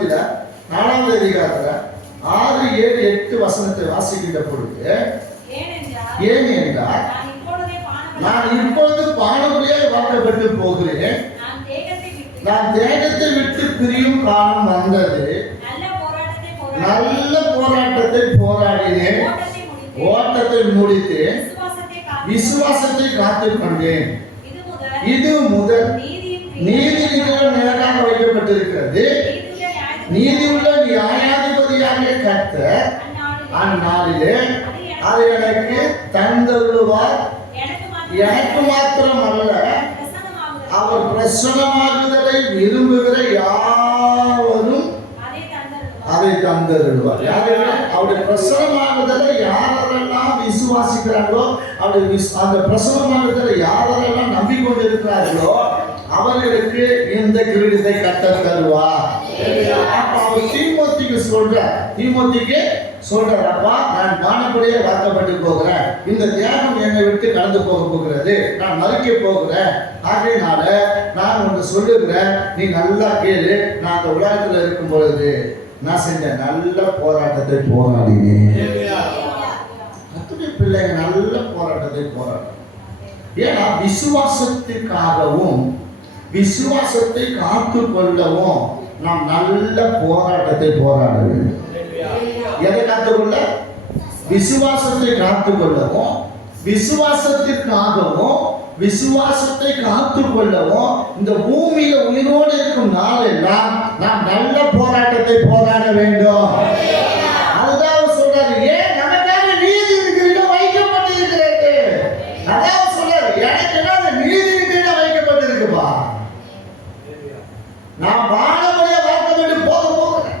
தீமோத்தில 4வது அதிகாரத்துல 6, 7, 8 வசனத்தை வாசிக்கின்ற பொழுது, ஏனென்றால் நான் இப்பொழுது பானபலியாய் வாக்கப்பட்டு போகிறேன், நான் தேகத்தை விட்டு பிரியும் காலம் வந்தது, நல்ல போராட்டத்தை போராடினேன், ஓட்டத்தை முடித்தேன், விசுவாசத்தை காத்துக் கொண்டேன். இது முதல் நீதி நிலையாக வைக்கப்பட்டிருக்கிறது. நீதியுள்ள நியாயாதிபதியாக கர்த்தர் அந்நாளிலே அதை எனக்கு தந்தருளுவார். எனக்கு மாத்திரம் அல்ல, அவர் பிரசன்னமாகுதலை விரும்புகிற யாவரும் அதை தந்தருளுவார். அவருடைய பிரசன்னமாகுதலை யாரெல்லாம் விசுவாசிக்கிறார்களோ, அந்த பிரசன்னமாகுதலை யாரெல்லாம் நம்பிக்கொண்டிருக்கிறார்களோ அவர்களுக்கு இந்த கிரீடத்தை கர்த்தர் தருவார். அப்ப அவர் தீமோத்திக்கு சொல்றார், அப்பா நான் பானபலியே வாக்கப்பட்டு போகிறேன், இந்த தியாகம் என்னை விட்டு கடந்து போக போகிறது, நான் மறிக்க போகிறேன். ஆகையினால நான் ஒன்று சொல்லுகிறேன், நீ நல்லா கேளு. நான் அந்த உலகத்துல இருக்கும் பொழுது நான் செஞ்ச நல்ல போராட்டத்தை போராடினேன். அத்துடைய பிள்ளைங்க நல்ல போராட்டத்தை போராடும். ஏன்னா விசுவாசத்திற்காகவும் விசுவாசத்தை காத்து கொள்ளவும் நாம் நல்ல போராட்டத்தை போராட வேண்டும். எதை காத்துக்கொள்ள? விசுவாசத்தை காத்து கொள்ளவும், விசுவாசத்திற்காகவும் விசுவாசத்தை காத்து கொள்ளவும் இந்த பூமியில உயிரோடு இருக்கும் நாளெல்லாம் நாம் நல்ல போராட்டத்தை போராட வேண்டும். அதுதான் சொல்றாரு, ஏன் நமக்காக நீதி இருக்கிற வைக்கப்பட்டிருக்கிறது. அதான் சொல்றாரு, எனக்கு என்ன நீதி இருக்கிற வைக்கப்பட்டிருக்குப்பா. நான் பானபலியை வாக்கப்பட்டு போகிறேன்.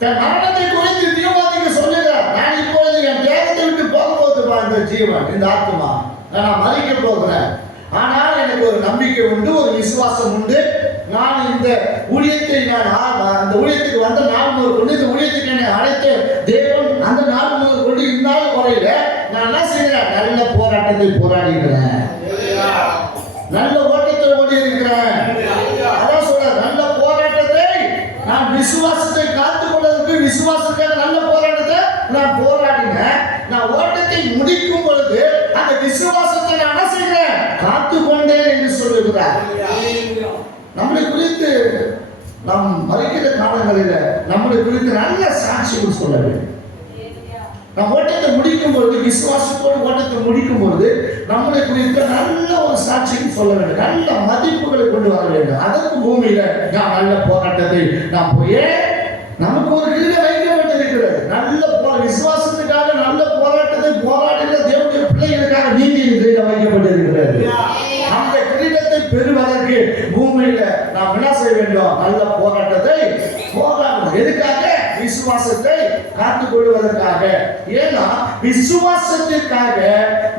தன் மரணத்தை குறித்து தீமோத்திக்கு சொல்லுகிறார், நான் இப்பொழுது என் தேகத்தை விட்டு போக போகுதுப்பா இந்த ஜீவன், இந்த ஆத்மா, நான் மறிக்க போகிறேன். ஆனால் எனக்கு ஒரு நம்பிக்கை உண்டு, ஒரு விசுவாசம் உண்டு. நான் இந்த ஊழியத்தை அந்த ஊழியத்துக்கு வந்த நாள் முதல் கொண்டு, இந்த ஊழியத்துக்கு என்னை அழைத்த தேவன் அந்த நாள் முதல் கொண்டு இந்நாள் வரையில நான் என்ன செய்கிறேன்? நல்ல போராட்டத்தை போராடுகிறேன், நல்ல ஓட்டத்தை ஓடி இருக்கிறேன். அதான் சொல்ற, நல்ல போராட்டத்தை நான் விசுவாசத்தை காத்துக் கொள்வதற்கு விசுவாசத்துக்காக நல்ல போராட்டத்தை நான் போராடினேன். நான் ஓட்டத்தை முடிக்கும் பொழுது அந்த விசுவாசத்தை நான் என்ன செய்கிறேன்? காத்துக்கொண்டேன் என்று சொல்லுகிறார். நம்மளை குறித்து நம் மறிக்கிற காலங்களில் நம்மளை குறித்து நல்ல சாட்சிகள் சொல்ல வேண்டும். நம் ஓட்டத்தை முடிக்கும் பொழுது, விசுவாசத்தோடு ஓட்டத்தை முடிக்கும் பொழுது நம்மளை குறித்து நல்ல ஒரு சாட்சியை சொல்ல வேண்டும், நல்ல மதிப்புகளை கொண்டு வர வேண்டும். அதற்கு பூமியில நான் நல்ல போராட்டத்தை நாம் போய் நமக்கு ஒரு கிரீடம் வைக்கப்பட்டிருக்கிறது. நல்ல விசுவாசத்துக்காக நல்ல போராட்டத்தை போராடுகிற தேவனுடைய பிள்ளைகளுக்காக நீதியின் கிரீடம் வைக்கப்பட்டிருக்கிறது. அந்த கிரீடத்தை பெறுவதற்கு பூமியில நாம் என்ன செய்ய வேண்டும்? நல்ல போராட்டத்தை போராடணும். எதுக்காக? விசுவாசத்தை காத்துக் கொள்வதற்காக. ஏன்னா விசுவாசத்திற்காக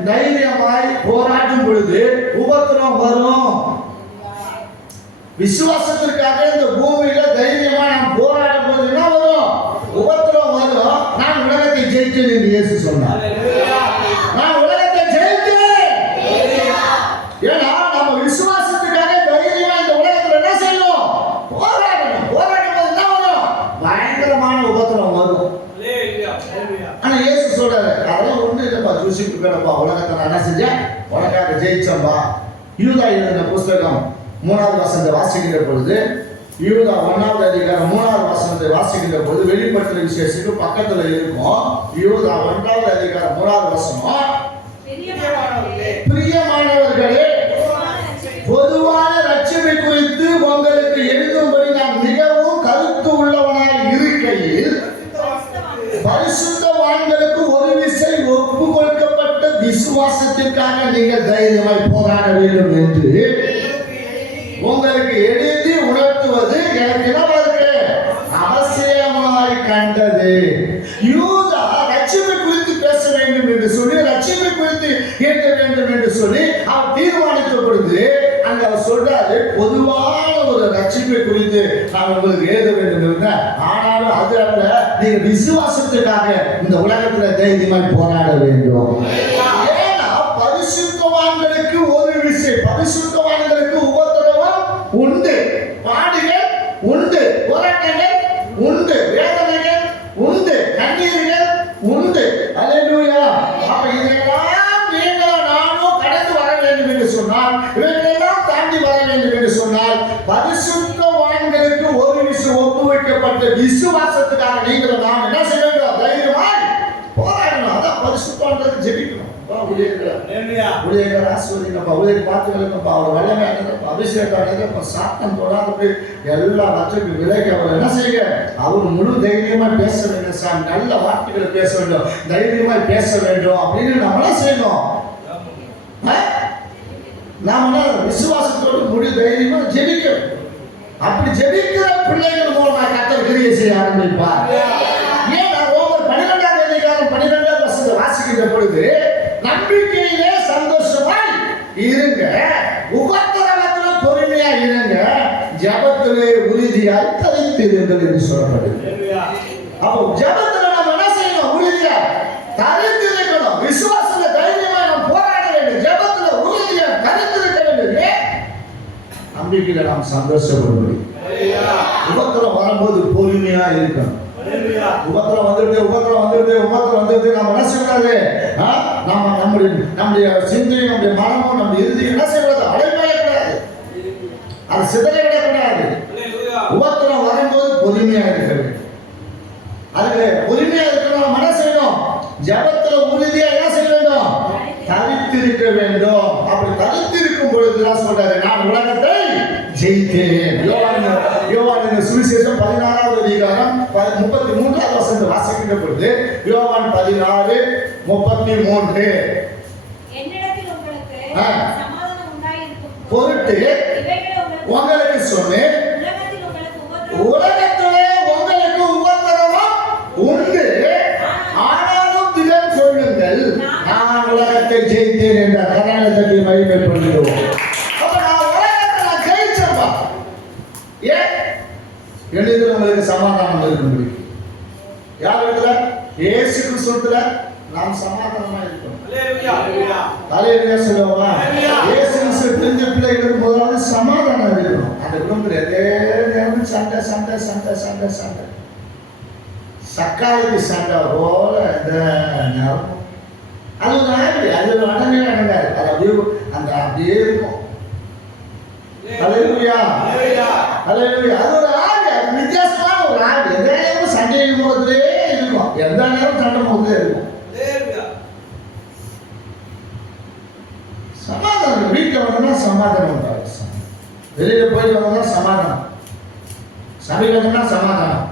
தைரியமாய் போராடும் பொழுது உபத்திரம் வரும். விசுவாசத்திற்காக இந்த பூமியில தைரியமா நாம் போராடும் போது என்ன வரும்? உபத்திரம் வரும். நான் உலகத்தை ஜெயித்தேன் என்று இயேசு சொன்னார். நான் உலகத்தை ஜெயித்தேன். ஏன்னா நம்ம விசுவாசத்துக்காக தைரியமா இந்த உலகத்துல என்ன செய்யணும்? போராடணும். போராடும் போது என்ன வரும்? பயங்கரமான உபத்திரம் வரும். ஆனா இயேசு சொல்றாரு, அதெல்லாம் ஒண்ணு இல்லப்பா, ஜூசிக்கு வேணப்பா, உலகத்தை நான் என்ன செஞ்சேன்? உனக்காக ஜெயிச்சம்பா. யூதா எழுதின புஸ்தகம் 3வது வசனத்தை வாசிக்கின்ற பொழுது, யூதா 1வது அதிகாரம் 3வது வசனத்தை வாசிக்கின்ற பொழுது வெளிப்படுத்தின விசேஷத்துக்கு பக்கத்துல இருக்கும். யூதா 1வது அதிகாரம் 3வது வசனம், பிரியமானவர்களே, பொதுவான ரட்சிப்பை குறித்து உங்களுக்கு எழுதும்படி நான் மிகவும் கருத்து உள்ளவனாய் இருக்கையில், பரிசுத்தவான்களுக்கு ஒரு விசை ஒப்பு கொடுக்கப்பட்ட விசுவாசத்திற்காக நீங்கள் தைரியமாய் போராட வேண்டும் என்று உங்களுக்கு எழுதி உணர்த்துவது எனக்கு என்னவா இருக்கு? அவசியமாய் கண்டது. யூதா ரட்சிப்பை குறித்து பேச வேண்டும் என்று சொல்லி, ரட்சிப்பை குறித்து கேட்க வேண்டும் என்று சொல்லி அவர் தீர்மானித்த பொழுது அங்க அவர் சொல்றாரு, பொதுவான ஒரு ரட்சிப்பை குறித்து நான் உங்களுக்கு எழுத வேண்டும் என்றார். ஆனாலும் அது அல்ல, நீங்க விசுவாசத்துக்காக இந்த உலகத்துல தைரியமாய் போராட வேண்டும். ஏன்னா பரிசுத்தவான்களுக்கு ஒரு விஷயம், பரிசுத்தவான்களுக்கு உபத்திரவம் உண்டு, பாடுகள் உண்டு, போராட்டங்கள் உண்டு, வேதனைகள் உண்டு, கண்ணீர்கள் உண்டு. அல்லேலூயா. அப்ப இதெல்லாம் நீங்களும் நானும் கடந்து வர வேண்டும் என்று சொன்னால், இவைகளெல்லாம் தாண்டி வர வேண்டும் என்று சொன்னால், பரிசுத்தவான்களுக்கு ஒரு ஒப்பு வைக்கப்பட்ட விசுவாசத்துக்காக நீங்களும் நாம் என்ன செய்ய வேண்டும்? தைரியமாய் போராடணும். அதான் பரிசுத்தவான்களுக்கு ஜெபிக்கணும். ஊழியர்கள் ஆசீர்வதிங்கப்பா, ஊழியர் பார்த்துக்கலப்பா, அவர் வல்லமை அடைந்தப்பா, அபிஷேகம் அடைந்தப்பா, சாத்தம் தொடாதபடி எல்லா வச்சக்கு விலைக்கு அவர் என்ன செய்ய? அவர் முழு தைரியமா பேச வேண்டும் சார், நல்ல வார்த்தைகளை பேச வேண்டும், தைரியமா பேச வேண்டும் அப்படின்னு நம்ம என்ன செய்யணும்? நாம விசுவாசத்தோடு முழு தைரியமா ஜெபிக்க வேண்டும். அப்படி ஜெபிக்கிற பிள்ளைகள் மூலமா கர்த்தர் கிரியை செய்ய ஆரம்பிப்பார். ஏன் ரோமர் 12ஆம் அதிகாரம் 12ஆம் வசனத்தை வாசிக்கின்ற பொழுது, நம்பிக்கையிலே சந்தோஷமாய் இருங்க, உபத்திரவத்திலே பொறுமையா இருங்க, ஜெபத்திலே உறுதியாய் தரித்திருங்கள் என்று சொல்லப்படுது. அப்போ ஜெபத்திலே நம்ம என்ன செய்யணும்? உறுதியா தரித்திருக்கணும். விசுவாசத்துல தைரியமா நாம் போராட வேண்டும். ஜெபத்திலே உறுதியா தரித்திருக்க வேண்டும். நம்பிக்கையில நாம் சந்தோஷப்படுவது. உபத்திரம் வரும்போது பொறுமையா இருக்கணும். உபத்திரம் வந்துட்டு நம்ம என்ன செய்யக்கூடாது? நம்முடைய சிந்தையும் நம்முடைய மனமும் நம்முடைய இறுதியும் என்ன செய்யக்கூடாது? அலைமாயக்கூடாது, அது சிதறவிடக்கூடாது. உபத்திரம் வரும்போது பொறுமையா இருக்க வேண்டும். அதுக்கு பொறுமையா இருக்கணும். நம்ம என்ன செய்யணும்? ஜெபத்துல உறுதியா என்ன செய்ய வேண்டும்? தரித்திருக்க வேண்டும். அப்படி தரித்திருக்கும் பொழுதுதான் சொல்றாரு, நான் உலகத்தை ஜெயித்தேன். யோவான் சுவிசேஷம் 16ஆம் அதிகாரம் 33ஆம் வசனத்தை வாசிக்கின்ற பொழுது, யோவான் 16:33 பொருட்டு உங்களுக்கு சொன்னேன், உலகத்திலே உங்களுக்கு உபத்திரவம் உண்டு, ஆனாலும் திடன் கொள்ளுங்கள், நான் உலகத்தை ஜெயித்தேன் என்ற கரணத்தை தட்டி மகிமைப்படுகிறோம். அப்ப நான் உலகத்தை நான் ஜெயிச்சேன்பா. ஏன்? எளிதில் உங்களுக்கு சமாதானம் இருக்கும்படி. யார் இடத்துல? இயேசு கிறிஸ்துவில நாம் சமாதானமா இருக்கணும். அல்லேலூயா சொல்லுவோமா? இயேசு கிறிஸ்து தெரிஞ்ச பிள்ளைகளுக்கு முதலாவது சமாதானம் இருக்கணும். அந்த குடும்பத்தில் எதே நேரமும் சண்டை சண்டை சண்டை சண்டை சண்டை, சக்காலிக்கு சண்டை போல இந்த நேரம். அது ஒரு ஆவி, அது ஒரு அடங்கவே அடங்காது. அது அப்படியே அப்படியே இருக்கும். அல்லேலூயா அல்லேலூயா. அது ஒரு ஆவி, அது வித்தியாசமான ஒரு ஆவி. எந்த நேரமும் சண்டை முகத்திலே இருக்கும், எந்த நேரம் சண்டை முகத்திலே இருக்கும். சமாதானம் வீட்டில் வந்தோம்னா சமாதானம் உண்டாது, வெளியில போயிட்டு வந்தோம்னா சமாதானம், சபையில் வந்தோம்னா சமாதானம்,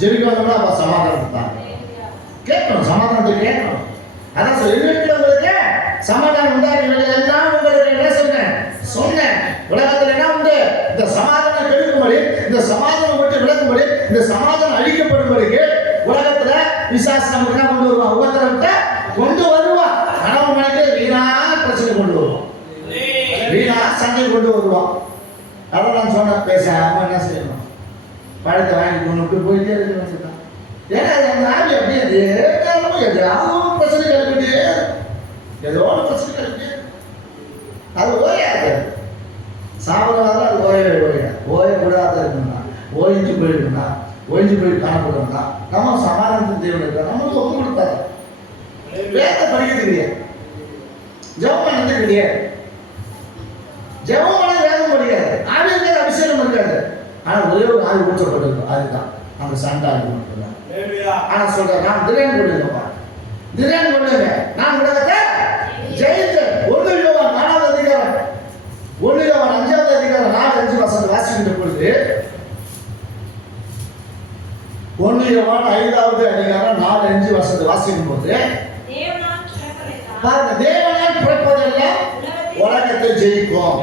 ஜெபிக்க வந்தோம்னா அப்ப சமாதானம் தான் கேட்கணும். சமாதானத்தை கேட்கணும். அதான் உங்களுக்கு சமாதானம் உண்டாக்கி எல்லாம் உங்களுக்கு என்ன சொன்னேன். உலகத்தில் என்ன உண்டு? இந்த சமாதானம் கெடுக்கும்படி, இந்த சமாதானம் விட்டு விலகும்படி, இந்த சமாதானம் அழிக்கப்படும்படிக்கு உலகத்துல விசாசம் நமக்கு என்ன கொண்டு வருவான்? உபத்திரவத்தை கொண்டு வருவான். கணவன் மனைவி வீணான பிரச்சனை கொண்டு வருவான், வீணா சண்டை கொண்டு வருவான். அதான் நான் சொன்ன பேசாம என்ன செய்யணும்? பழத்தை வாங்கி கொண்டு போயிட்டே இருக்க வேண்டியதான். ஏன்னா அந்த ஆவி அப்படியே எதாவது பிரச்சனை கிளப்பிட்டே, ஏதோ ஒரு பிரச்சனை கிளப்பி அது ஓயாது. சாப்பிடாத அது ஓயக்கூடாத இருக்குன்னா, ஓய்ஞ்சு போயிருக்குன்னா, ஓய்ஞ்சு போய் காணப்படும்னா நம்ம சமாதானத்தின் தேவன் இருக்கிற நம்மளுக்கு ஒப்பு கொடுத்தாரு. வேத படிக்கிறது கிடையாது, ஜெபம் பண்ணது கிடையாது. ஜெபம் பண்ண வேதம் படிக்காது, ஆவி இருக்காது, அபிஷேகம் இருக்காது. ஆனா ஒரே ஒரு ஆவி ஊற்றப்பட்டிருக்கும், அதுதான் அந்த சண்டை ஆவி மட்டும்தான். ஆனா சொல்றேன், நான் திடீர்னு கொள்ளுங்கப்பா, திடீர்னு கொள்ளுங்க, நான் உலகத்தை ஜெயித்தேன். 1 யோவான் 4ஆம் அதிகாரம் 1 யோவான் 5ஆம் அதிகாரம் 4-5 வசனம் வாசிக்கின்ற பொழுது, 1 யோவான் 5ஆவது அதிகாரம் 4-5 வசனத்தை வாசிக்கும் போது பாருங்க, தேவனால் பிறப்பதெல்லாம் உலகத்தை ஜெயிக்கும்.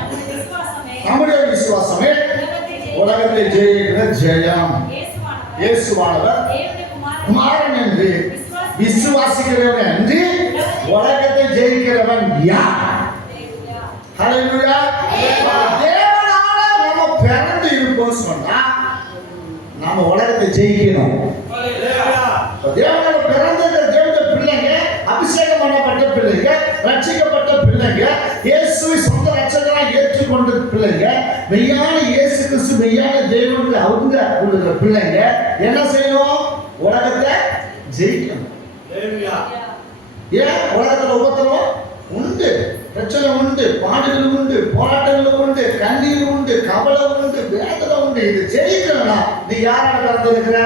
நம்முடைய விசுவாசமே உலகத்தை ஜெயிக்கிற ஜெயம். இயேசுவானவர் குமாரன் என்று விசுவாசிக்கிறவன் என்று உலகத்தை ஜெயிக்கிறவன் யார்? ஹல்லேலூயா. தேவனால நம்ம பிறந்து இருப்போம் சொன்னா நாம உலகத்தை ஜெயிக்கணும். தேவனால பிறந்த தேவனுடைய பிள்ளைங்க, அபிஷேகம் பண்ணப்பட்ட பிள்ளைங்க, ரட்சிக்கப்பட்ட பிள்ளைங்க, இயேசுவை சொந்த ரட்சகராக ஏற்றுக்கொண்ட பிள்ளைங்க, மெய்யான இயேசு கிறிஸ்து மெய்யான தேவனுக்கு அவங்க கொடுக்குற பிள்ளைங்க என்ன செய்யணும்? உலகத்தை ஜெயிக்கணும். ஏன்? உலகத்துல உபத்திரவம் உண்டு, பிரச்சனை உண்டு, பாடுகள் உண்டு, போராட்டங்கள் உண்டு, கண்ணீர் உண்டு, கவலை உண்டு, வேதனை உண்டு. இது ஜெயிக்கணும்னா நீ யாரால பிறந்திருக்கிற?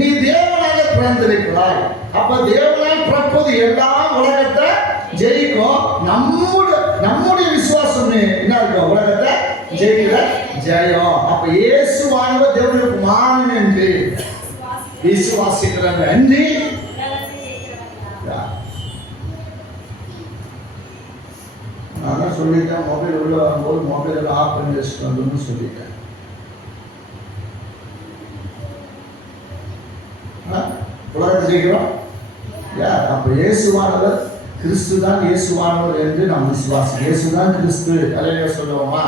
நீ தேவனால பிறந்திருக்கிறாய். அப்ப தேவனால் பிறப்பது எல்லாம் உலகத்தை ஜெயிக்கும். நம்முடைய விசுவாசம் என்ன இருக்கும்? உலகத்தை ஜெயிக்கிற ஜெயம். அப்ப இயேசுவானவர் தேவனுடைய குமாரன் என்று விசுவாசிக்கிறாங்க. நன்றி. நான் தான் சொல்லிட்டேன், மொபைல் உள்ள வரும்போது மொபைல் ஆஃப் பண்ணி வச்சுட்டு வந்துன்னு சொல்லிட்டேன். உலகத்தை ஜெயிக்கிறோம். அப்ப இயேசுவானவர் கிறிஸ்து தான் இயேசுவானவர் என்று நாம் விசுவாசம். இயேசுதான் கிறிஸ்து. அல்லேலூயா சொல்லுவோமா?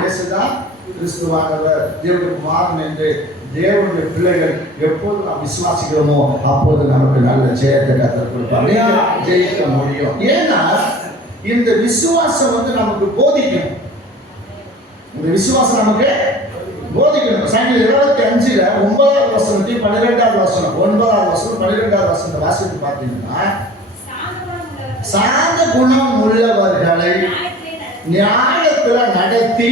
இயேசுதான் கிறிஸ்துவானவர், தேவனுடைய குமாரன் என்று தேவனுடைய பிள்ளைகள் எப்போது நாம் விசுவாசிக்கிறோமோ அப்போது நமக்கு நல்ல ஜெயத்தை கர்த்தர் கொடுப்பார். ஜெயிக்க முடியும். ஏன்னா இந்த விசுவாசம் நமக்கு போதிக்கணும். இந்த விசுவாசம் நமக்கு போதிக்கணும். சங்கீதம் 25 9வது வசனத்தையும் 12வது வசனம் 9வது வசனம் 12வது வசனத்தை வாசித்து பார்த்தீங்கன்னா, சாந்த குணம் உள்ளவர்களை நியாயத்துல நடத்தி,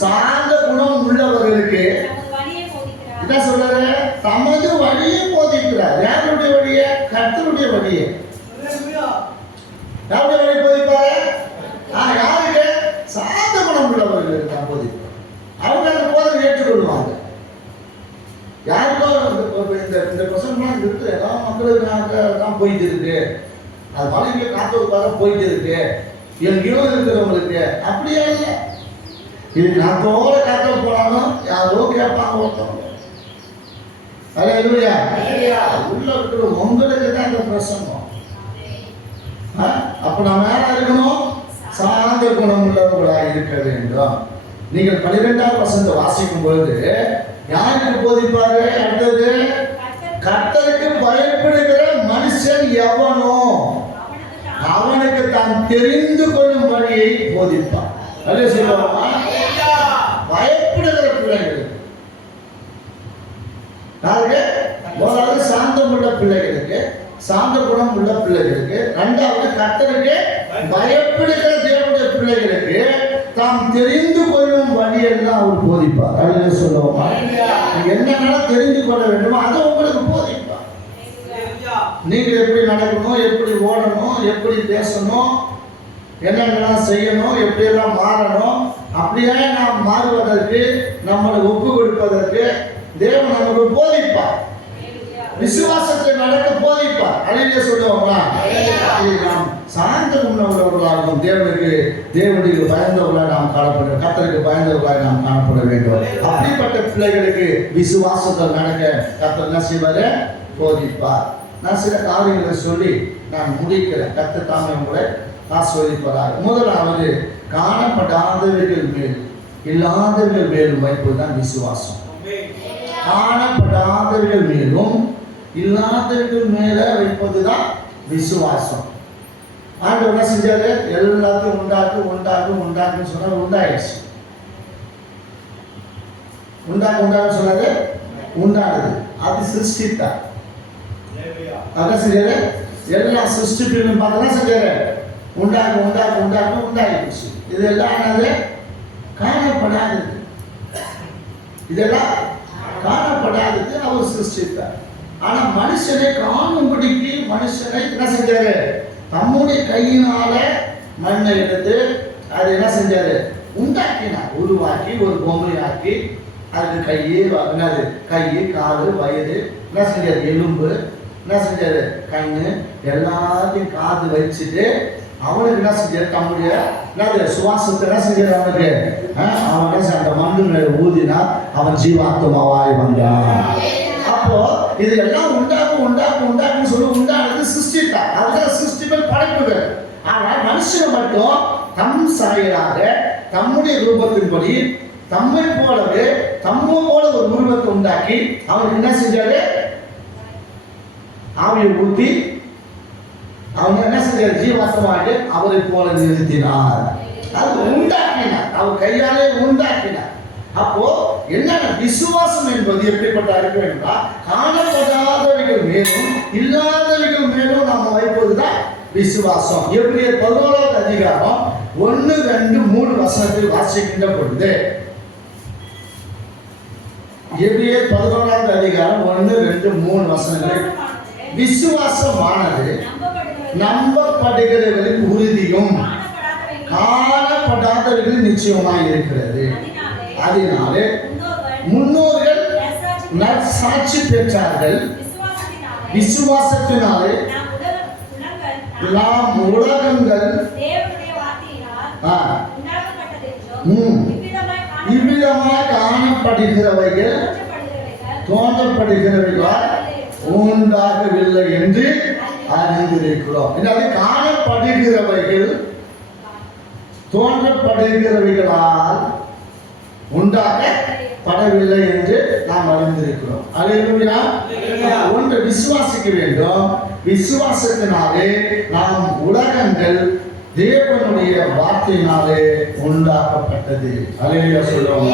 சாந்த குணம் உள்ளவர்களுக்கு என்ன சொல்றாரு? தமது வழியை போதிக்கிறார். யாருடைய வழியை? கர்த்தருடைய வழியை. யாருடைய வழியை போதிப்பாரு? யாருக்கு? சாந்த குணம் உள்ளவர்களுக்கு தான் போதிப்பார். அவங்க அந்த போதனை ஏற்றுக்கொள்வாங்க. யாருக்கோ இந்த பசங்களாம் இருக்கு, எல்லா மக்களுக்காக தான் போயிட்டு இருக்கு, அது மலைக்கு காத்தோருக்காக போயிட்டு இருக்கு, எங்கேயோ இருக்கிறவங்களுக்கு அப்படியே இல்லை. இது நாத்தோட காத்த போனாலும் யாரோ கேட்பாங்க ஒருத்தவங்க. அல்லேலூயா. உள்ள இருக்கிற உங்களுக்கு தான் இந்த பிரசங்கம். அப்ப நம்ம யாரா இருக்கணும்? சாந்த குணம் உள்ளவர்களாக இருக்க வேண்டும். நீங்கள் 12வது வசனத்தை வாசிக்கும் பொழுது யாருக்கு போதிப்பாரு? அடுத்தது, கர்த்தருக்கு பயப்படுகிற மனுஷன் எவனோ அவனுக்கு தான் தெரிந்து கொள்ளும் வழியை போதிப்பார். அல்லே சொல்லுவாமா? பயப்படுகிற பிள்ளைகள் யாருக்கு? முதலாவது சாந்தம் உள்ள பிள்ளைகளுக்கு, சாந்த குணம் உள்ள பிள்ளைகளுக்கு. இரண்டாவது கர்த்தருக்கு பயப்படுகிற தேவனுடைய பிள்ளைகளுக்கு தாம் தெரிந்து கொள்ளும் வழியெல்லாம் அவர் போதிப்பார். அல்லே சொல்லுவோமா? என்னென்ன தெரிந்து கொள்ள வேண்டுமோ அதை உங்களுக்கு போதிப்பார். நீங்கள் எப்படி நடக்கணும், எப்படி ஓடணும், எப்படி பேசணும், என்னென்னலாம் செய்யணும், எப்படியெல்லாம் மாறணும், அப்படியே நாம் மாறுவதற்கு, நம்மளை ஒப்பு கொடுப்பதற்கு தேவன் நமக்கு போதிப்பார். விசுவாசத்தை நடக்க போதிப்பார். அல்லேலூயா சொல்லுவாங்களா? நாம் சாந்த குணம் உள்ளவர்களாகவும் தேவனுக்கு பயந்தவர்களாக நாம் காணப்பட, கர்த்தருக்கு பயந்தவர்களாக நாம் காணப்பட வேண்டும். அப்படிப்பட்ட பிள்ளைகளுக்கு விசுவாசத்தை நடக்க கர்த்தர் என்ன செய்வாரு? போதிப்பார். நான் சில காரியங்களை சொல்லி நான் முடிக்கிறேன். கர்த்தர் தாமே உங்களை ஆசீர்வதிப்பார். முதலாவது, காணப்படாதவர்கள் மேல் இல்லாதவர்கள் மேலும் வைப்பதுதான் விசுவாசம். காணப்படாதவர்கள் மேலும் இல்லாதவர்கள் மேல வைப்பதுதான் விசுவாசம். ஆண்டவர் என்ன செஞ்சாரு? எல்லாத்தையும் உண்டாக்குன்னு சொன்னாரு. உண்டாயிடுச்சு. உண்டாக்குன்னு சொன்னாரு. உண்டானது. அது சிருஷ்டித்தார். அதான் செஞ்சாரு. எல்லா சிருஷ்டிப்பிலும் பார்த்தா செஞ்சாரு. உண்டாயிடுச்சு. இதெல்லாம் என்னது? காணப்படாதது. இதெல்லாம் காணப்படாதது அவர் சிருஷ்டித்தார். ஆனா மனுஷனை காணும்படிக்கு மனுஷனை என்ன செஞ்சாரு? தம்முடைய கையினால மண்ணை எடுத்து அது என்ன செஞ்சாரு? உண்டாக்கினார். உருவாக்கி ஒரு பொம்மையாக்கி அதுக்கு கை, காது, வயது என்ன செஞ்சாரு? எலும்பு என்ன செஞ்சாரு? கண்ணு எல்லாத்தையும் காது வச்சுட்டு அவனுக்கு என்ன செஞ்சாரு? தம்முடைய சுவாசத்தை என்ன செஞ்சாரு? அவனுக்கு அவன் அந்த மண்ணு மேல ஊதினா அவன் ஜீவாத்மாவாய் வந்தான். அப்போ இது எல்லாம் உண்டாக்குன்னு சொல்லி உண்டானது சிருஷ்டித்தார். அதுதான் சிருஷ்டிகள் படைப்புகள். ஆனால் மனுஷன் மட்டும் தம் சாயலாக தம்முடைய ரூபத்தின்படி தம்மை போலவே போல ஒரு உருவத்தை உண்டாக்கி அவனுக்கு என்ன செஞ்சாரு? ஆவியை ஊற்றி அவங்க என்ன செஞ்சாரு? ஜீவாத்மாவாக அவரை போல நிறுத்தினார். அது உண்டாக்கினார். அவர் கையாலே உண்டாக்கினார். அப்போ என்னன்னா விசுவாசம் என்பது எப்படிப்பட்ட அறிவு என்றால் காணப்படாதவைகள் மேலும் இல்லாதவைகள் மேலும் நாம் வைப்பதுதான் விசுவாசம். எபிரேயர் 11வது அதிகாரம் 1, 2, 3 வசனத்தில் வாசிக்கின்ற பொழுது, எபிரேயர் 11வது அதிகாரம் 1, 2, 3 வசனங்கள், விசுவாசமானது நம்பப்படுகிறவர்களின் உறுதியும் காணப்படாதவர்களின் நிச்சயமாய் இருக்கிறது. அதனாலே முன்னோர்கள் நற்சாட்சி பெற்றார்கள். விசுவாசத்தினாலே நாம் உலகங்கள் இவ்விதமாய் காணப்படுகிறவைகள் தோன்றப்படுகிறவைகளால் உண்டாகவில்லை என்று அறிந்திருக்கிறோம். எனவே காணப்படுகிறவைகள் தோன்றப்படுகிறவைகளால் உண்டாகப்படவில்லை என்று நாம் அறிந்திருக்கிறோம். அல்லேலூயா. ஒன்று விசுவாசிக்க வேண்டும். விசுவாசத்தினாலே நாம் உலகங்கள் தேவனுடைய வார்த்தையினாலே உண்டாக்கப்பட்டது. அல்லேலூயா சொல்லுவோம்.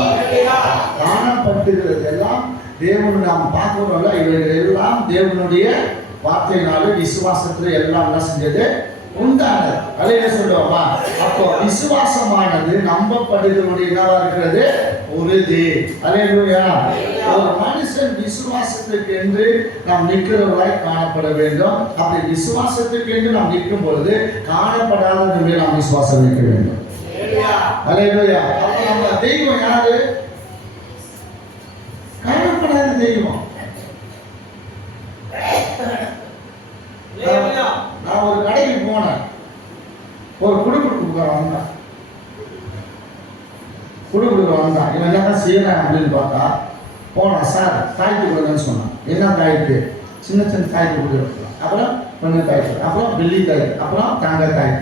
காணப்பட்டுகிறது எல்லாம் தேவன் நாம் பார்க்கிறோம்ல, இவைகள் எல்லாம் தேவனுடைய வார்த்தையினாலே விசுவாசத்துல எல்லாம் என்ன செஞ்சது? உண்டானது. அல்லேலூயா சொல்லுவோமா. அப்போ விசுவாசமானது நம்பப்படுகிறவருடைய என்னவா இருக்கிறது? உறுதி. அல்லேலூயா. ஒரு மனுஷன் விசுவாசத்துக்கு என்று நாம் நிற்கிறவராய் காணப்பட வேண்டும். அப்படி விசுவாசத்துக்கு என்று நாம் நிற்கும் பொழுது காணப்படாத மேல் நாம் விசுவாசம் வைக்க வேண்டும். அல்லேலூயா. அப்ப நம்ம தெய்வம் யாரு? காணப்படாத தெய்வம். நான் ஒரு கடைக்கு போனேன். ஒரு குடுக்குடுக்கு வந்தான். இவன் என்ன செய்யறான் அப்படின்னு பார்த்தா போனா, சார் தாய்த்து கொடுங்கன்னு சொன்னான். என்ன தாய்த்து? சின்ன சின்ன தாய்த்து கொடுக்குறோம். அப்புறம் பெண்ணு தாய்த்து, அப்புறம் வெள்ளி தாய்த்து, அப்புறம்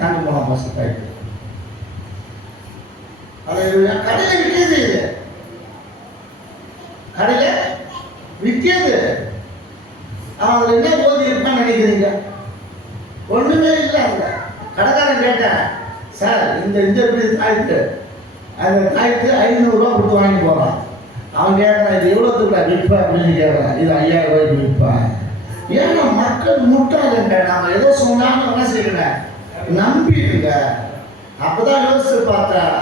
தங்க போன மாசம் தாய்த்து. கடையில விற்கிறது. கடையில விற்கிறது. அவன் என்ன போது இருப்பான்னு நினைக்கிறீங்க? ஒண்ணுமே இல்லை. அந்த கடைக்காரன் கேட்டேன், சார் இந்த எப்படி தாய்த்து? அந்த தாய்த்து 500 ரூபா கொடுத்து வாங்கி போறான். அவன் கேட்கறான், இது எவ்வளோத்துக்குள்ள விற்பேன் அப்படின்னு கேட்கறான். இது 5000 ரூபாய்க்கு விற்பேன். ஏன்னா மக்கள் முட்டாளுங்க. நாம ஏதோ சொன்னாலும் என்ன செய்யணும்? நம்பிடுங்க. அப்பதான் யோசிச்சு பார்த்தேன்,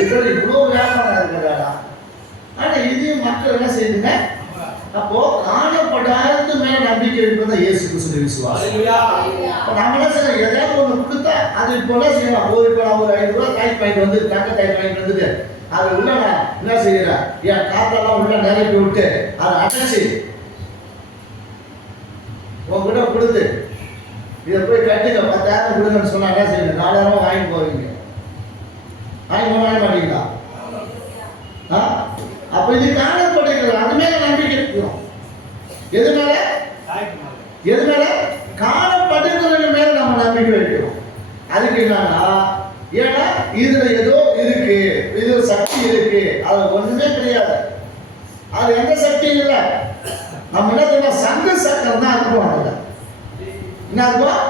இதுல இவ்வளவு வியாபாரம் இருக்கிறாடா. ஆனா இதையும் மக்கள் என்ன செய்யுங்க? அப்போ காணப்படாத மேல நம்பிக்கை இருப்பதா இயேசு கிறிஸ்து விசுவாசம். நம்ம என்ன செய்யணும்? எதாவது ஒண்ணு கொடுத்தா அது இப்போ என்ன செய்யலாம்? ஒரு 500 ரூபாய் காய் பாயிண்ட் வந்து தங்க காய் பாயிண்ட் வந்துட்டு அது உள்ள நான் என்ன செய்யறேன்? என் காத்தெல்லாம் உள்ள நிரப்பி விட்டு அதை அடைச்சி உங்ககிட்ட கொடுத்து இதை போய் கட்டுங்க 10,000 கொடுங்கன்னு சொன்னா என்ன செய்யணும்? 4000 வாங்கி போவீங்க. வாங்க மாட்டீங்களா? அப்ப இது காணப்படுகிறது. அது மேல நம்பிக்கை இருக்கும். எதனால காணப்படுகிறது மேல நம்ம நம்பிக்கை வைக்கிறோம். அதுக்கு என்னன்னா, ஏன்னா இதுல ஏதோ இருக்கு, இதுல சக்தி இருக்கு. அது ஒண்ணுமே கிடையாது. அது எந்த சக்தியும் இல்லை. நம்ம என்ன தெரியுமா? சங்கு சக்கரம் தான் இருக்கும். அதுல என்ன இருக்கும்?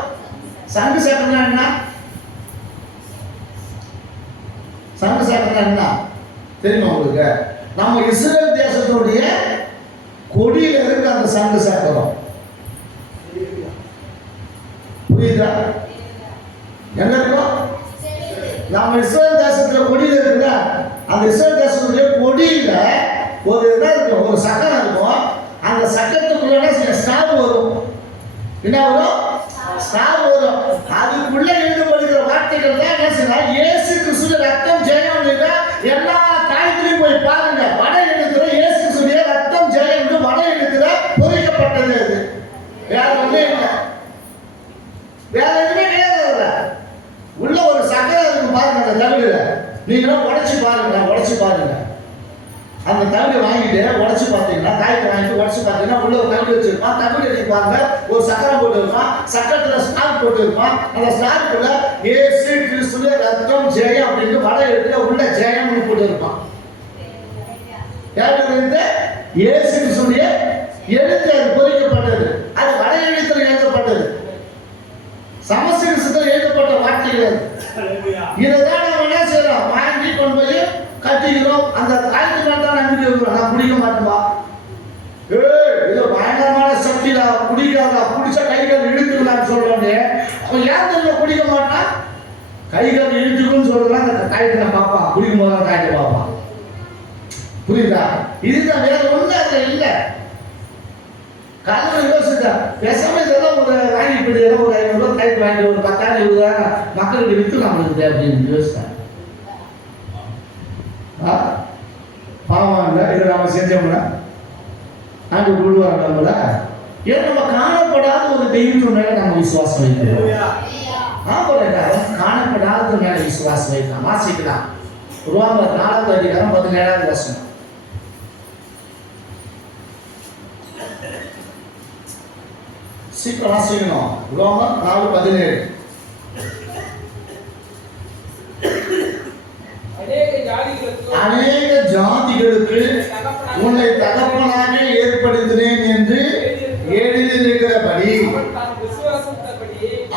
சங்கு சக்கரம் என்ன? சங்கு சக்கரம் என்ன தெரியுமா உங்களுக்கு? நம்ம இஸ்ரேல் தேசத்துடைய கொடியில இருக்கு அந்த சங்கு சக்கரம். புரியுதா? எங்க இருக்கும்? நம்ம இஸ்ரேல் தேசத்துல கொடியில இருக்குல்ல, அந்த இஸ்ரேல் தேசத்துடைய கொடியில ஒரு என்ன இருக்கும்? ஒரு சக்கரம் இருக்கும். அந்த சக்கரத்துக்குள்ள ஸ்டார் வரும். என்ன வரும்? ஸ்டார் வரும். அதுக்குள்ள எழுதப்படுகிற வார்த்தைகள் தான் என்ன செய்யலாம்? இயேசு கிறிஸ்து ரத்தம் ஜெயம். எல்லா தாய்களையும் போய் பாருங்க. வட எழுத்துல இயேசு கிறிஸ்துவின் ரத்தம் ஜெயம் என்று வட எழுத்துல பொறிக்கப்பட்டது. அது வேற ஒண்ணே இல்லை. வேற எதுவுமே கிடையாது. உள்ள ஒரு சக்கரை இருக்கு பாருங்க. அந்த தவிர நீங்களும் உடைச்சு பாருங்க. அந்த தவிர வாங்கிட்டு உடைச்சு பார்த்தீங்கன்னா, காய்க்கு வாங்கிட்டு உடைச்சு பார்த்தீங்கன்னா உள்ள ஒரு தவிர வச்சிருப்பான். தவிர எடுத்து பாருங்க, ஒரு சக்கரம் போட்டு இருப்பான். சக்கரத்துல ஸ்டார் போட்டு இருப்பான். அந்த ஸ்டாருக்குள்ள இயேசு கிறிஸ்துவின் ரத்தம் ஜெயம் அப்படின்னு வட எழுத்துல உள்ள ஜெயம்னு போட்டு இருப்பான். இயேசு கிறிஸ்துவின் எழுத்து அது பொறிக்கப்பட்டது. அது வட எழுத்துல எழுதப்பட்டது. சமஸ்கிருதத்தில் எழுதப்பட்ட வார்த்தைகள். இதைதான் நம்ம என்ன செய்யறோம்? வாங்கி கொண்டு போய் கட்டிக்கிறோம். அந்த தாய்க்கு மேல் தான் நம்பிக்கை இருக்கு, நான் குடிக்க மாட்டேன்பா. ஏதோ பயங்கரமான சக்திடா, குடிக்காதா, குடிச்சா கைகள் இழுத்துக்கலான்னு சொல்றானே, அவன் ஏன் தெரியல குடிக்க மாட்டான்? கைகள் இழுத்துக்குன்னு சொல்றான், அந்த காயத்தை பார்ப்பான், குடிக்கும் போது காயத்தை பார்ப்பான். புரியுதா? இதுதான், வேற ஒண்ணு அதுல இல்லை. காலையில் யோசிச்சா பேசாம இதெல்லாம் ஒரு வாங்கிட்டு ஒரு 500 ரூபா கைக்கு வாங்கிட்டு ஒரு 10,000 20,000 மக்களுக்கு விற்று நம்மளுக்கு அப்படின்னு யோசிச்சேன். பாவம் இல்லை, இதை நம்ம செஞ்சோம்னா ஆண்டு விடுவார் நம்மள. ஏன் நம்ம காணப்படாத ஒரு தெய்வத்தின் மேல நம்ம விசுவாசம் வைக்கிறோம். காணப்படாத மேல விசுவாசம் வைக்கலாம். வாசிக்கலாம் ரோமர் 4வது அதிகாரம் 17வது வசனம். சீக்கிரம் வாசிக்கணும். ரோமர் 4:17. அநேக ஜாதிகளுக்கு உன்னை தகப்பனாக ஏற்படுத்தினேன் என்று எழுதியிருக்கிறபடி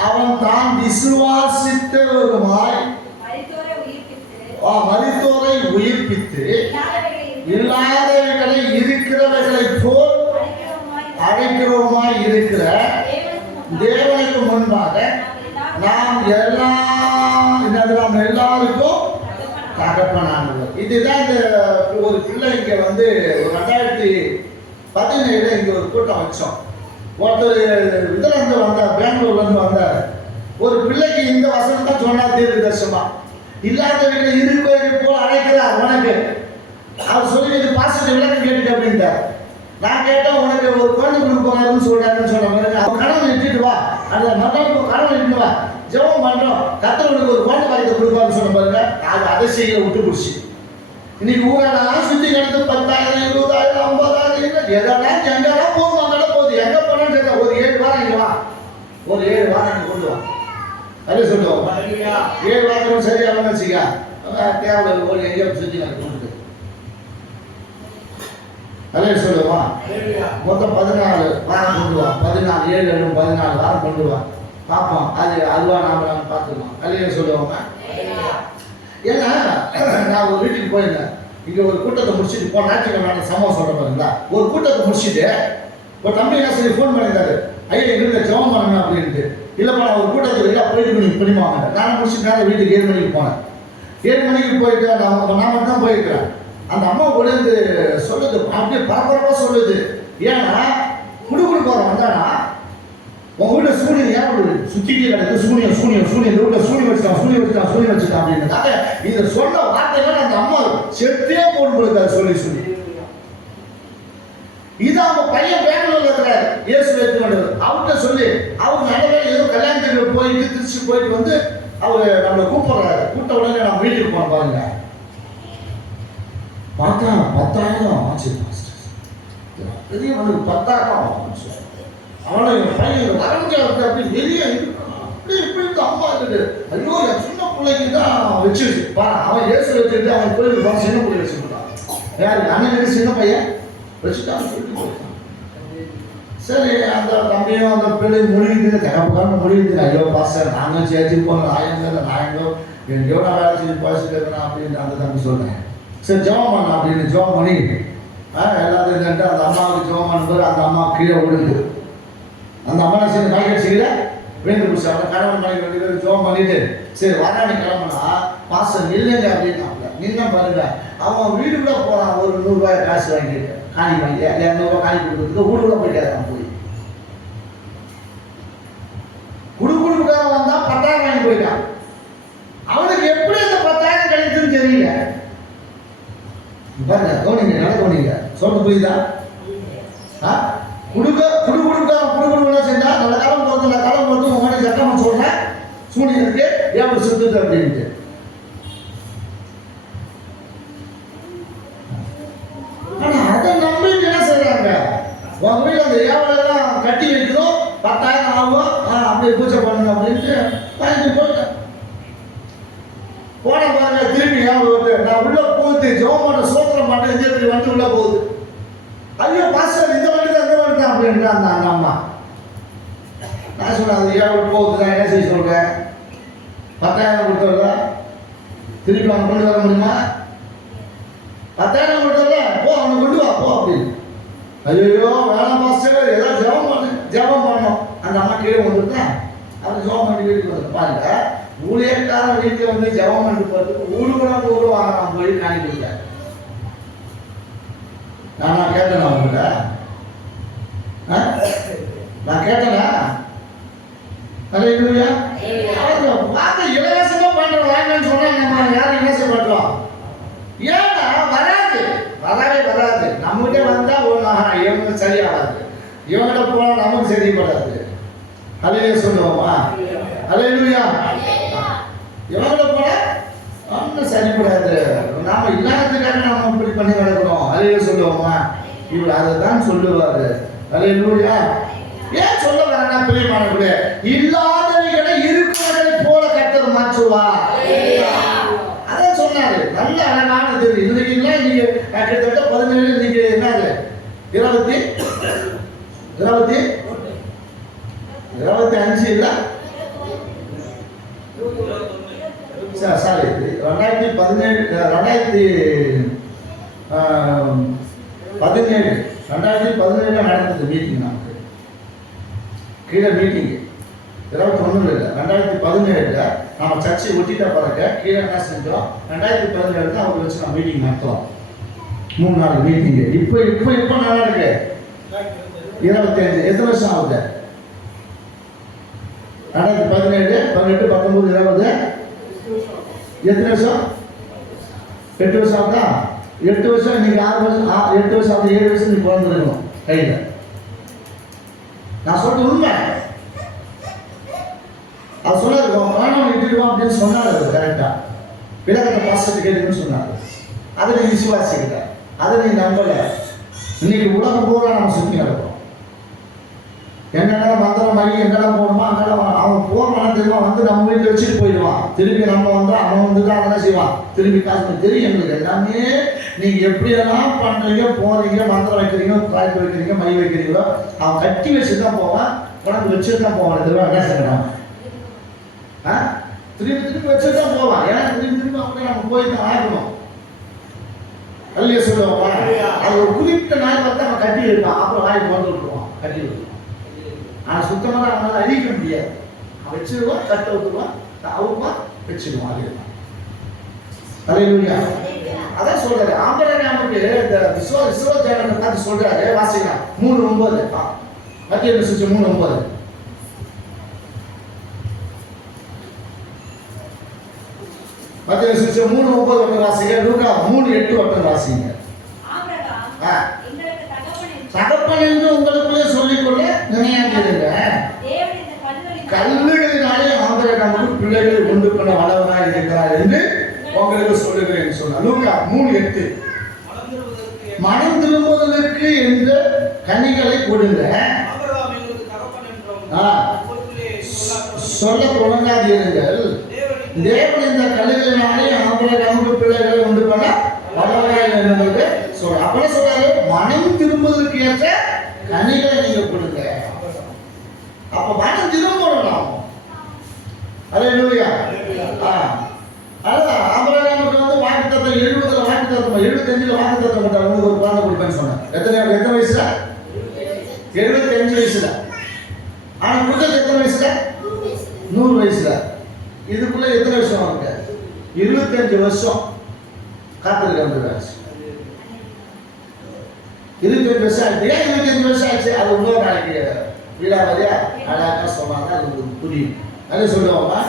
அவன் தான் விசுவாசித்தவருமாய் மரித்தோரை உயிர்ப்பித்து இல்லாதவைகளை இருக்கிறவைகளை போல் அழைக்கிறவமாய் இருக்கிற தேவனுக்கு முன்பாக நாம் எல்லாருக்கும் தகப்பனானவர். இதுதான் இந்த ஒரு பிள்ளை இங்க வந்து 2017 இங்க ஒரு கூட்டம் வச்சோம். ஒருத்தர் இதுல இருந்து வந்தார், பெங்களூர்ல இருந்து வந்தார். ஒரு பிள்ளைக்கு இந்த வசனம் தான் சொன்னா தீர்க்க தரிசனமா, இல்லாதவர்களை இருப்பதை போல அழைக்கிறார் உனக்கு. அவர் சொல்லி இது பாசிட்டிவ் விளக்கம் கேட்டுட்டு அப்படின்ட்டார். நான் கேட்டேன், உனக்கு ஒரு குழந்தை கொடுக்க போறாருன்னு சொல்றாருன்னு சொன்ன பிறகு அவன் கடவுளை இட்டுட்டு வா, அந்த மகனுக்கு கடவுளை இட்டு வா, ஜெபம் பண்றோம், கர்த்தருக்கு ஒரு குழந்தை பாக்கியத்தை கொடுப்பாருன்னு சொன்ன பாருங்க. அது அதை செய்ய விட்டு பிடிச்சி இன்னைக்கு ஊரெல்லாம் சுத்தி கிடந்து 10,000 20,000 50,000 எதெல்லாம் எங்கெல்லாம் போகணும் அங்கெல்லாம் போகுது. எங்க போனான்னு தெரியல. ஒரு 7 வாரம் இங்க வா, ஒரு 7 வாரம் இங்க கொண்டு வா, அதே சொல்லுவோம். 7 வாரத்துக்கு சரியாக வச்சுக்க தேவை ஒரு எங்கேயும் சுத்தி எனக்கு கொண்டு அதே சொல்லுவா. மொத்தம் 14 வாரம் கொண்டு வா, 14 7 14 வாரம் கொண்டு வா பார்ப்போம். அதுவா நாம பார்த்துக்கலாம். கல்யாண சொல்லுவாங்க. ஏன்னா நான் ஒரு வீட்டுக்கு போயிருந்தேன். இங்க ஒரு கூட்டத்தை முடிச்சுட்டு போன ஞாயிற்றுக்கிழமை சம்பவம் சொல்ற பாருங்களா. ஒரு கூட்டத்தை முடிச்சுட்டு ஒரு தம்பி என்ன சொல்லி ஃபோன் பண்ணியிருந்தாரு, ஐயா எங்களுக்கு ஜெபம் பண்ணணும் அப்படின்ட்டு. இல்லைப்பா நான் ஒரு கூட்டத்துக்கு வெளியே போயிட்டு நீங்க பண்ணிவாங்க. நான் முடிச்சுட்டு நேரம் வீட்டுக்கு 7 மணிக்கு போனேன். 7 மணிக்கு போயிட்டு நான் மட்டும் தான் போயிருக்கிறேன். அந்த அம்மா கொண்டு சொல்லுது, அப்படியே பரபரப்பா சொல்லுது. ஏன்னா குடுக்குடு போறோம் வந்தானா உங்க வீட்டுல சூனியம் ஏன் சுத்திக்கே கிடக்கு, சூனியம் சூனியம் சூனியம் வீட்டுல சூனியம் வச்சுட்டான் அப்படின்றதுக்காக இதை சொன்ன வார்த்தைகள் அந்த அம்மா செத்தே போடுறது சொல்லி சொல்லி இது அவங்க பையன் பெங்களூர்ல இருக்கிறார், இயேசு ஏற்றுக்கொண்டவர். அவர்கிட்ட சொல்லி அவங்க நல்ல ஏதோ கல்யாணத்துக்கு போயிட்டு திருச்சி போயிட்டு வந்து அவரு நம்மளை கூப்பிடுறாரு. கூப்பிட்ட உடனே நம்ம வீட்டுக்கு போன பாருங்க. பார்த்தா 10,000 ஆச்சு. பெரிய அவனுக்கு 10,000 ஆச்சு. அவனை பையன் வரைஞ்ச அப்படி வெளியே அப்படி இப்படி அம்மா இருக்குது. ஐயோ என் சின்ன பிள்ளைக்கு தான் வச்சுருச்சு பாரு. அவன் ஏசு வச்சுட்டு அவன் கோயிலுக்கு போன சின்ன பிள்ளை வச்சுருக்கான். யாரு அண்ணனுக்கு சின்ன பையன் வச்சுட்டான்னு சொல்லிட்டு போயிட்டான். சரி அந்த தம்பியும் அந்த பிள்ளை மொழியுது, தகப்பக்காரன் மொழியுது. ஐயோ பாஸ்டர் நாங்களும் சேர்த்து போனோம், நான் எங்கோ எங்கேயோ நான் வேலை செஞ்சு பேசிட்டு இருக்கிறேன் அப்படின்னு அந்த தம்பி சொல்றேன். சரி ஜெபம் பண்ணலாம் அப்படின்னு ஜெபம் பண்ணி எல்லாத்தையும் இருந்துட்டு அந்த அம்மாவுக்கு ஜெபம் பண்ணும்போது அந்த அம்மா கீழே விழுந்து அந்த அம்மா சேர்ந்து காய்கறி செய்யல வேண்டு பிடிச்சி அவன் கணவன் மனைவி 2 பேரும் ஜெபம் பண்ணிட்டு சரி வராணி கிளம்புனா பாஸ்டர் இல்லைங்க அப்படின்னாப்ல. நின்ன பாருங்க அவன் வீடுக்குள்ள போறான். ஒரு 100 ரூபாய் காசு வாங்கிட்டு காணி வாங்கி 200 ரூபாய் காணி கொடுக்குறதுக்கு வீடுக்குள்ள போயிட்டாரு. போய் குடுக்குடுக்காக வந்தா 10,000 வாங்கி போயிட்டான். அவனுக்கு எப்படி அந்த 10,000 கிடைக்குதுன்னு தெரியல. பாருங்க கவனிங்க, நல்ல கவனிங்க, சொல்றது புரியுதா? குடுக்குடுக்கலாம் செஞ்சா நல்ல காலம் போகிறது, நல்ல காலம் போகிறது உங்கள்கிட்ட சட்டமா சொல்றேன் சூனியருக்கு எப்படி சுத்துது அப்படின்ட்டு. ஆனா அதை நம்பிட்டு என்ன செய்யறாங்க, உங்க வீட்டில் அந்த ஏவலெல்லாம் கட்டி வைக்கிறோம் 10,000 ஆகும் அப்படியே பூஜை பண்ணுங்க அப்படின்ட்டு வாங்கிட்டு போயிட்டேன். போன பாருங்க திரும்பி ஞாபகம் வருது. நான் உள்ள போகுது ஜெபம் பண்ண சோத்திரம் பண்ண இந்த வண்டி உள்ள போகுது. ஐயோ பாஸ்டர் இந்த வண்டி தான் அப்படின்ட்டு அந்த அம்மா நான் சொல்றேன் அது ஏன் போகுது. நான் என்ன செய்ய சொல்றேன், 10,000 கொடுத்துருல திருப்பி அவங்க கொண்டு வர முடியுமா? 10,000 கொடுத்துருல போ, அவனை கொண்டு வா போ அப்படின்னு. ஐயோ வேணாம் பாஸ்டர், ஏதாவது ஜெபம் பண்ணணும். அந்த அம்மா கீழே வந்துட்டா அவன் ஜெபம் பண்ணி வீட்டுக்கு வந்து பாருங்க. ஊழியக்காரன் வீட்டில் வந்து ஜெபம் பண்ணி பார்த்து ஊடு வாங்கலாம் போய் காணி கொடுத்தாரு. நான் கேட்டேன் அவங்ககிட்ட, நான் கேட்டேனா? அல்லேலூயா. வார்த்தை இலவசமா பண்றோம் வாங்கன்னு சொன்னா நம்ம யாரும் இலவசம் பண்றோம்? ஏன்னா வராது. நம்மகிட்ட வந்தா இவங்க சரியாகாது, இவங்கிட்ட போனா நமக்கு சரிப்படாது. அல்லேலூயா சொல்லுவோமா? அல்லேலூயா. இவங்கிட்ட போனா ஒன்றும் சரிப்படாது, நாம இல்லாததுக்காக நாம இப்படி பண்ணி கிடக்கிறோம். அல்லேலூயா சொல்லுவோமா? இவர் அதை தான் சொல்லுவாரு. அல்லேலூயா. ஏன் சொல்ல வரேன்னா பிரியமானவர்களே, இல்லாதவைகளை இருக்கிறதை போல கர்த்தர் மாற்றுவார். அதான் சொன்னாரு. நல்ல அழகானது. இன்னைக்கு நீங்க கிட்டத்தட்ட 17 நீங்க என்னது 25 இல்ல சாரி 2017 நடந்தது மீட்டிங். நமக்கு கீழே மீட்டிங் 21 இல்லை 2017 நம்ம சர்ச்சை ஒட்டிட்ட பிறகு கீழே என்ன செஞ்சோம்? 2017 தான் அவங்க வச்சு நம்ம மீட்டிங் நடத்துறோம். 3 நாள் மீட்டிங். இப்போ நல்லா இருக்கு. 25 எத்தனை வருஷம் ஆகுது? 2017 18 19 20 எத்தனை வருஷம்? 8 வருஷம் ஆகுதா? 8 வருஷம். இன்னைக்கு 6 வருஷம் 8 வருஷம் ஆகுது. 7 வருஷம் நீ பிறந்திருக்கணும் கையில். நான் சொல்றது உண்மை. அது சொன்னாரு வேணும் இட்டுடுவோம் அப்படின்னு சொன்னார். அது கரெக்டா விளக்கத்தை பாஸ்டர் கேட்டுன்னு சொன்னார். அதை நீ விசுவாசிக்கிட்ட, அதை நீ நம்பல. இன்னைக்கு உலகம் பூரா நம்ம சுற்றி நடக்கிறோம். எங்கெல்லாம் மந்திரம் மாதிரி எங்கெல்லாம் போகணுமா அங்கெல்லாம் அவன் போகிறான் தெரியுமா, வந்து நம்ம வீட்டில் வச்சுட்டு போயிடுவான். திரும்பி நம்ம வந்தால் அவன் வந்துட்டு அதெல்லாம் செய்வான். திரும்பி காசு தெரியும் எங்களுக்கு எல்லாமே. நீங்கள் எப்படியெல்லாம் பண்ணுறீங்க, போகிறீங்க, மந்திரம் வைக்கிறீங்க, காய்ச்சி வைக்கிறீங்க, மை வைக்கிறீங்களோ அவன் கட்டி வச்சுட்டு தான் போவான். உனக்கு வச்சுட்டு தான் போவான். தெரியுமா என்ன செய்யணும்? திரும்பி வச்சுட்டு தான் போவான். ஏன்னா திரும்பி அப்படியே நம்ம போய் தான் ஆகணும். அல்லையே சொல்லுவோமா? அது ஒரு குறிப்பிட்ட நாள் பார்த்து அவன் கட்டி இருப்பான். அப்புறம் வாய் போட்டு விட்டுருவான், கட்டி விட்டுருவான். ஆனால் சுத்தமாக அவனால் அழிக்க முடியாது. அவன் வச்சிருவான், கட்ட விட்டுருவான், அவுப்பான், வச்சிருவான். அல்லேலூயா. அதான் சொல்றாரு ஆபிரகாமுக்கு இந்த விசுவாசத்தை பார்த்து சொல்றாரு. வாசிக்கலாம் 3:9 மத்திய 3:9 மத்திய 3:9 வாசிங்க. லூக்கா 3:8 வாசிங்க. தகப்பன் என்று உங்களுக்குள்ளே சொல்லிக்கொள்ள நினையாதீங்க. கல்லுகளினாலே ஆபிரகாமுக்கு பிள்ளைகளை உண்டு பண்ண வல்லவனாய் இருக்கிறார் என்று உங்களுக்கு சொல்லுகிறேன் சொன்னார். லூக்கா 3:8 மனம் திரும்புவதற்கு என்ற கனிகளை கொடுங்க, சொல்ல தொடங்காதீர்கள். தேவன் இந்த கல்லுகளினாலே ஆபிரகாமுக்கு பிள்ளைகளை உண்டு பண்ண வல்லவனாய் இருக்கிறது சொல்ற. அப்ப சொல்றாரு மனம் திரும்புவதற்கு ஏற்ற கனிகளை நீங்க கொடுங்க. அப்ப மனம் திரும்பணும். அல்லேலூயா. அதான் ஆபிரகாமுக்கு வந்து வாக்குத்தத்தம் 70 வாக்குத்தத்தம் 75 வாக்குத்தத்தம் கொடுத்தாரு. உங்களுக்கு ஒரு குழந்தை கொடுப்பேன்னு சொன்னார். எத்தனை வயசுல? 75 வயசுல. ஆனா கொடுத்தது எத்தனை வயசுல? 100 வயசுல. இதுக்குள்ள எத்தனை வருஷம் இருக்கு? 25 வருஷம் காத்திருக்க வந்துருக்காரு. 25 வருஷம் ஆயிடுச்சு. ஏன் 25 வருஷம் ஆயிடுச்சு? அது இன்னொரு நாளைக்கு வீடாவதியா அழகா சொன்னாங்க. அது உங்களுக்கு புரியும். அதை சொல்லுவோமா?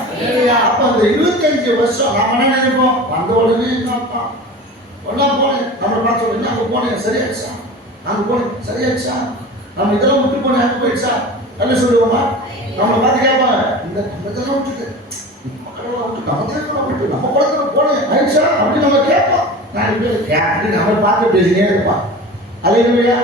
அப்ப அந்த 25 வருஷம் நாம என்ன நினைப்போம்? வந்த உடனே ஒன்னா போனேன், நம்மளை பார்த்து உடனே அங்கே போனேன் சரியாச்சா, அங்கே போனேன் சரியாச்சா, நம்ம இதெல்லாம் விட்டு போனேன் அங்கே போயிடுச்சா என்ன சொல்லுவோமா? நம்மளை பார்த்து கேட்பாங்க, இந்த இதெல்லாம் விட்டுட்டு நம்ம குழந்தை போனேன் ஆயிடுச்சா அப்படின்னு நம்ம கேட்போம். நான் நம்ம பார்த்து பேசினே இருப்பான். அல்லேலூயா.